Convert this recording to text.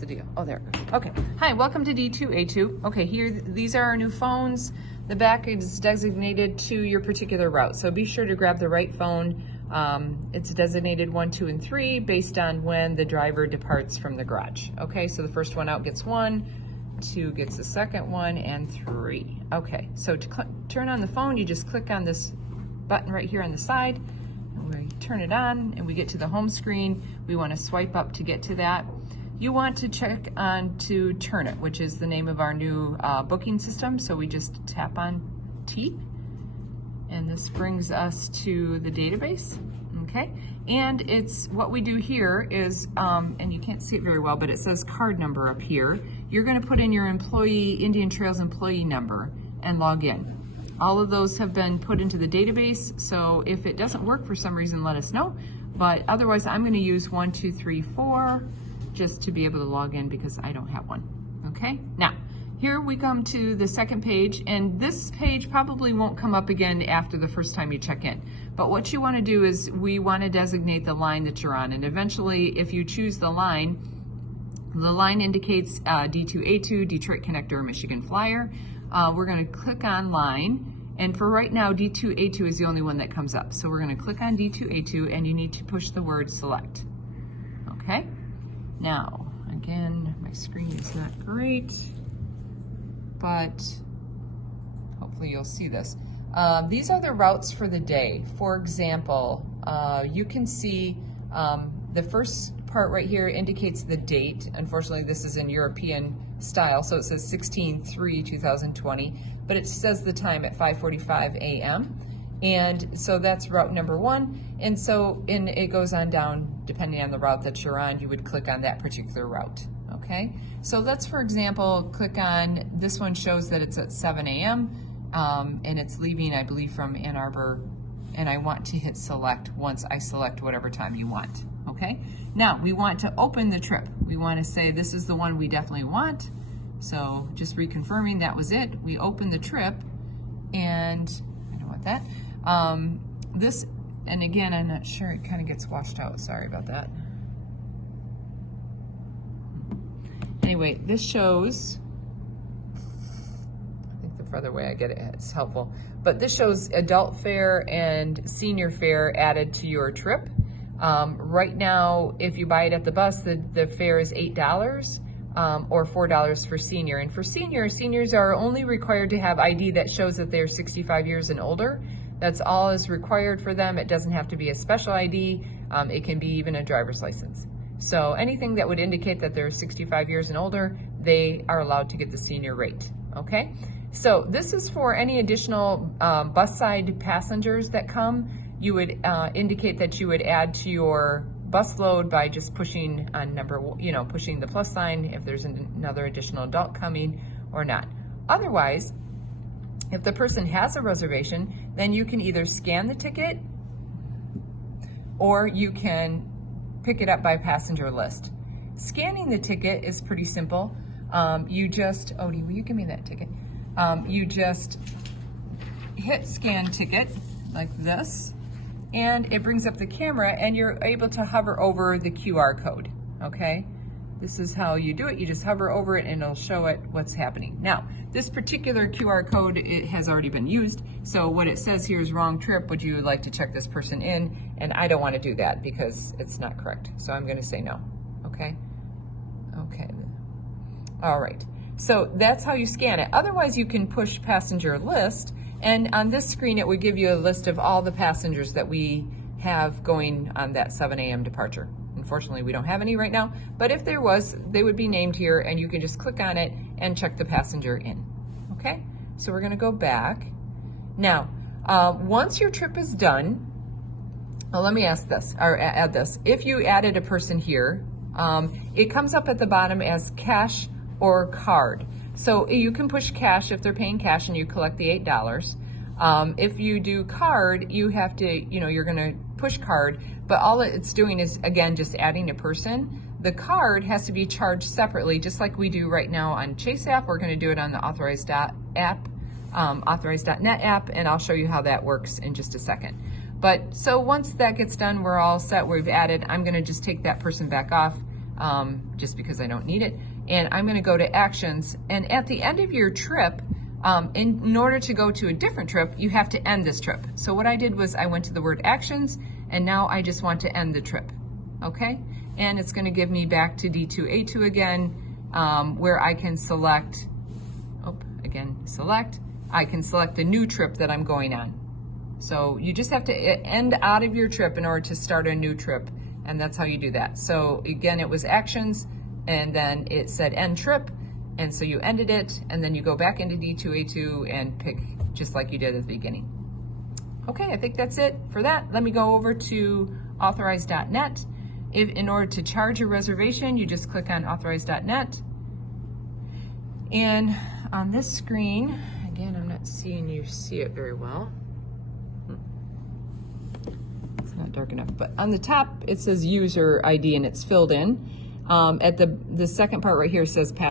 the deal? Oh, there it goes. Okay. Hi, welcome to D2A2. Okay, here, these are our new phones. The back is designated to your particular route, so be sure to grab the right phone. It's designated 1, 2, and 3 based on when the driver departs from the garage. Okay, so the first one out gets 1, 2 gets the second one, and 3. Okay, so to turn on the phone, you just click on this button right here on the side, and we turn it on, and we get to the home screen. We want to swipe up to get to that. You want to check on to Turnit, which is the name of our new booking system. So we just tap on T, and this brings us to the database, okay? And it's what we do here is, and you can't see it very well, but it says card number up here. You're gonna put in your Indian Trails employee number and log in. All of those have been put into the database, so if it doesn't work for some reason, let us know. But otherwise, I'm gonna use 1, 2, 3, 4, just to be able to log in because I don't have one, okay? Now, here we come to the second page, and this page probably won't come up again after the first time you check in. But what you wanna do is we wanna designate the line that you're on, and eventually, if you choose the line indicates D2A2, Detroit Connector, Michigan Flyer. We're gonna click on line, and for right now, D2A2 is the only one that comes up. So we're gonna click on D2A2, and you need to push the word select, okay? Now, again, my screen is not great, but hopefully you'll see this. These are the routes for the day. For example, you can see the first part right here indicates the date. Unfortunately, this is in European style, so it says 16/3/2020, but it says the time at 5:45 a.m. And so that's route number 1. And so it goes on down, depending on the route that you're on, you would click on that particular route, okay? So let's, for example, click on, this one shows that it's at 7 a.m. And it's leaving, I believe, from Ann Arbor, and I want to hit select once I select whatever time you want, okay? Now, we want to open the trip. We want to say this is the one we definitely want. So just reconfirming that was it. We open the trip, and I don't want that. This, and again, I'm not sure, it kind of gets washed out. Sorry about that. Anyway, this shows, I think the further away I get it, it's helpful. But this shows adult fare and senior fare added to your trip. Right now, if you buy it at the bus, the fare is $8 or $4 for senior. And for seniors are only required to have ID that shows that they're 65 years and older. That's all is required for them. It doesn't have to be a special ID. It can be even a driver's license. So anything that would indicate that they're 65 years and older, they are allowed to get the senior rate, okay? So this is for any additional bus side passengers that come. You would indicate that you would add to your bus load by just pushing on pushing the plus sign if there's another additional adult coming or not. Otherwise, if the person has a reservation, then you can either scan the ticket or you can pick it up by passenger list. Scanning the ticket is pretty simple. You just, Odie, will you give me that ticket? You just hit scan ticket like this, and it brings up the camera, and you're able to hover over the QR code, okay? This is how you do it. You just hover over it and it'll show it what's happening. Now, this particular QR code, it has already been used. So what it says here is wrong trip. Would you like to check this person in? And I don't want to do that because it's not correct. So I'm going to say no, okay? Okay, all right. So that's how you scan it. Otherwise, you can push passenger list. And on this screen, it would give you a list of all the passengers that we have going on that 7 a.m. departure. Unfortunately, we don't have any right now, but if there was, they would be named here, and you can just click on it and check the passenger in, okay? So we're gonna go back. Now, once your trip is done, well, let me ask this, or add this. If you added a person here, it comes up at the bottom as cash or card. So you can push cash if they're paying cash and you collect the $8. If you do card, you have to, you're gonna push card, but all it's doing is, again, just adding a person. The card has to be charged separately, just like we do right now on Chase app. We're gonna do it on the Authorized.net app, and I'll show you how that works in just a second. But so once that gets done, we're all set, we've added, I'm gonna just take that person back off. just because I don't need it. And I'm gonna go to actions, and at the end of your trip, in order to go to a different trip, you have to end this trip. So what I did was I went to the word actions, and now I just want to end the trip, okay? And it's gonna give me back to D2A2 again, where I can select, I can select a new trip that I'm going on. So you just have to end out of your trip in order to start a new trip, and that's how you do that. So again, it was actions, and then it said end trip, and so you ended it, and then you go back into D2A2 and pick just like you did at the beginning. Okay, I think that's it for that. Let me go over to authorize.net. In order to charge a reservation, you just click on authorize.net. And on this screen, again, I'm not seeing you see it very well. It's not dark enough, but on the top, it says user ID and it's filled in. At the second part right here says password.